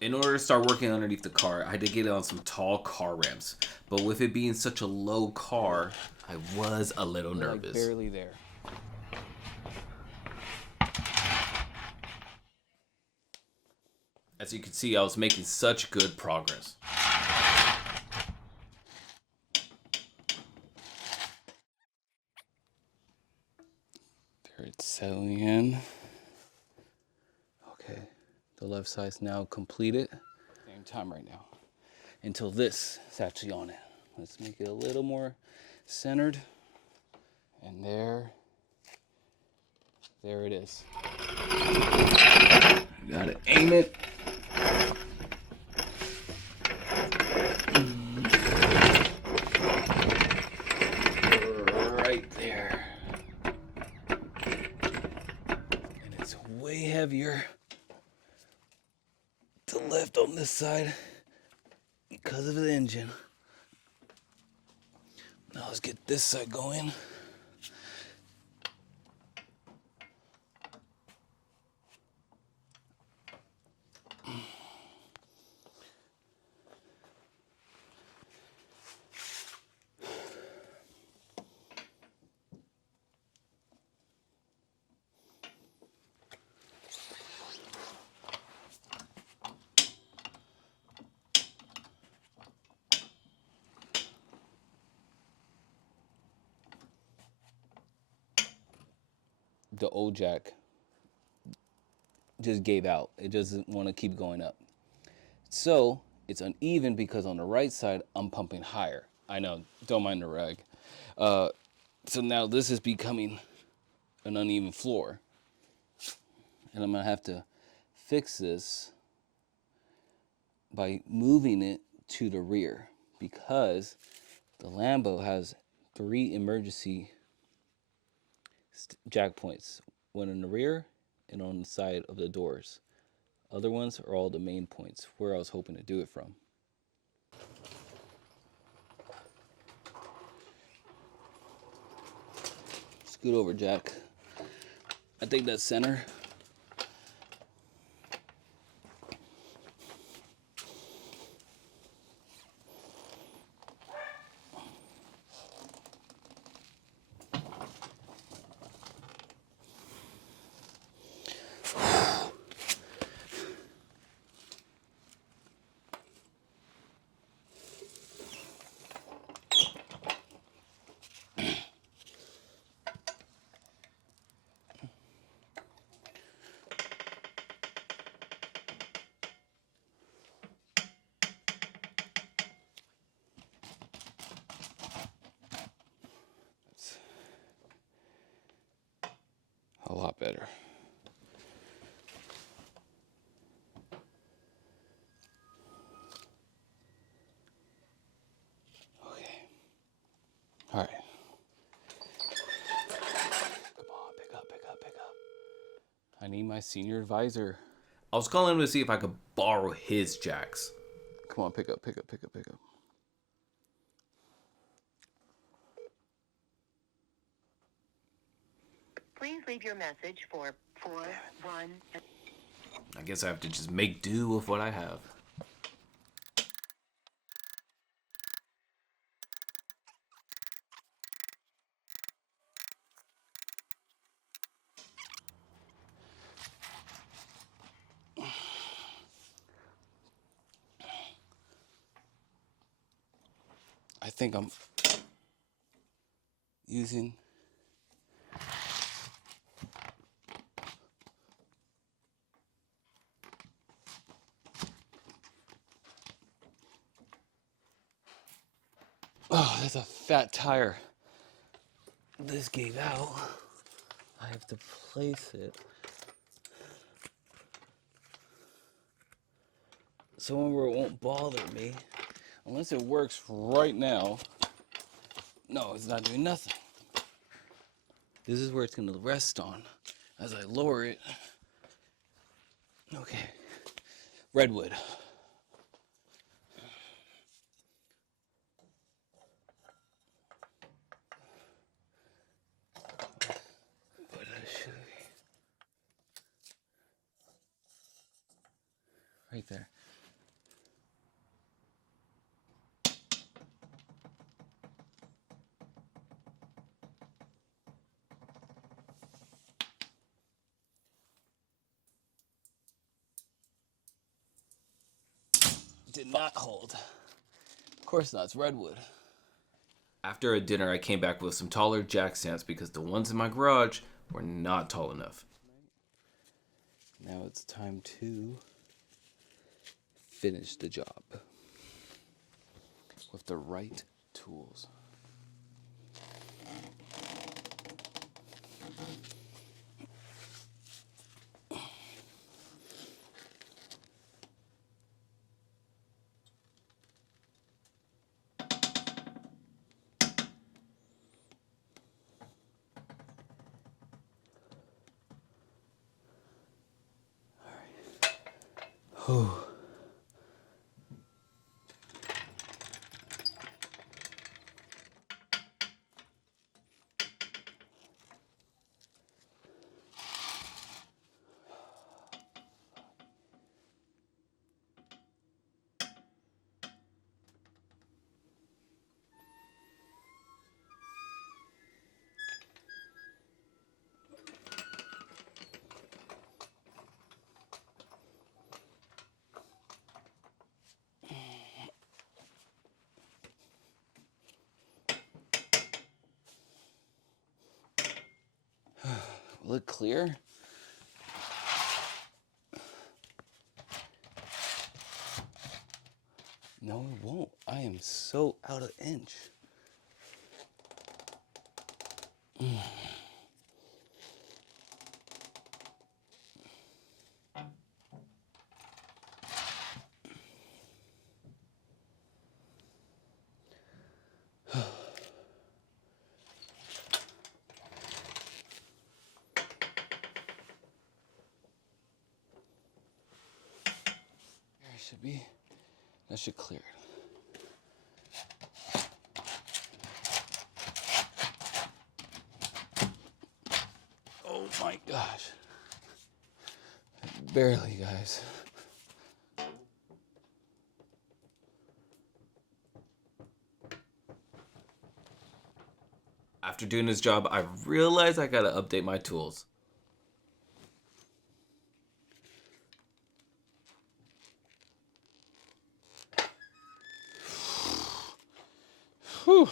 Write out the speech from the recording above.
In order to start working underneath the car, I had to get it on some tall car ramps. But with it being such a low car, I was a little We're like nervous. barely there. As you can see, I was making such good progress. There it's settling in. Okay, the left side's now completed. Same time right now. Until this is actually on it. Let's make it a little more centered. And there it is. Gotta aim it. Right there. And it's way heavier to lift on this side because of the engine. Now let's get this side going. The old jack just gave out. It doesn't want to keep going up. So it's uneven because on the right side, I'm pumping higher. I know, don't mind the rag. So now this is becoming an uneven floor. And I'm gonna have to fix this by moving it to the rear because the Lambo has 3 emergency jack points, one in the rear and on the side of the doors. Other ones are all the main points where I was hoping to do it from. Scoot over, Jack. I think that's center. A lot better. Okay. All right. Come on, pick up, pick up, pick up. I need my senior advisor. I was calling him to see if I could borrow his jacks. Come on, pick up, pick up, pick up, pick up. Please leave your message for 41. I guess I have to just make do with what I have. I think I'm using oh, that's a fat tire. This gave out. I have to place it somewhere it won't bother me. Unless it works right now. No, it's not doing nothing. This is where it's going to rest on as I lower it. Okay. Redwood. But I should Right there. Did not hold. Of course not, it's redwood. After a dinner, I came back with some taller jack stands because the ones in my garage were not tall enough. Now it's time to finish the job with the right tools. Oh. Will it clear? No, it won't. I am so out of inch. There should be. That should clear it. Oh my gosh. Barely, guys. After doing this job, I realized I gotta update my tools. Whew.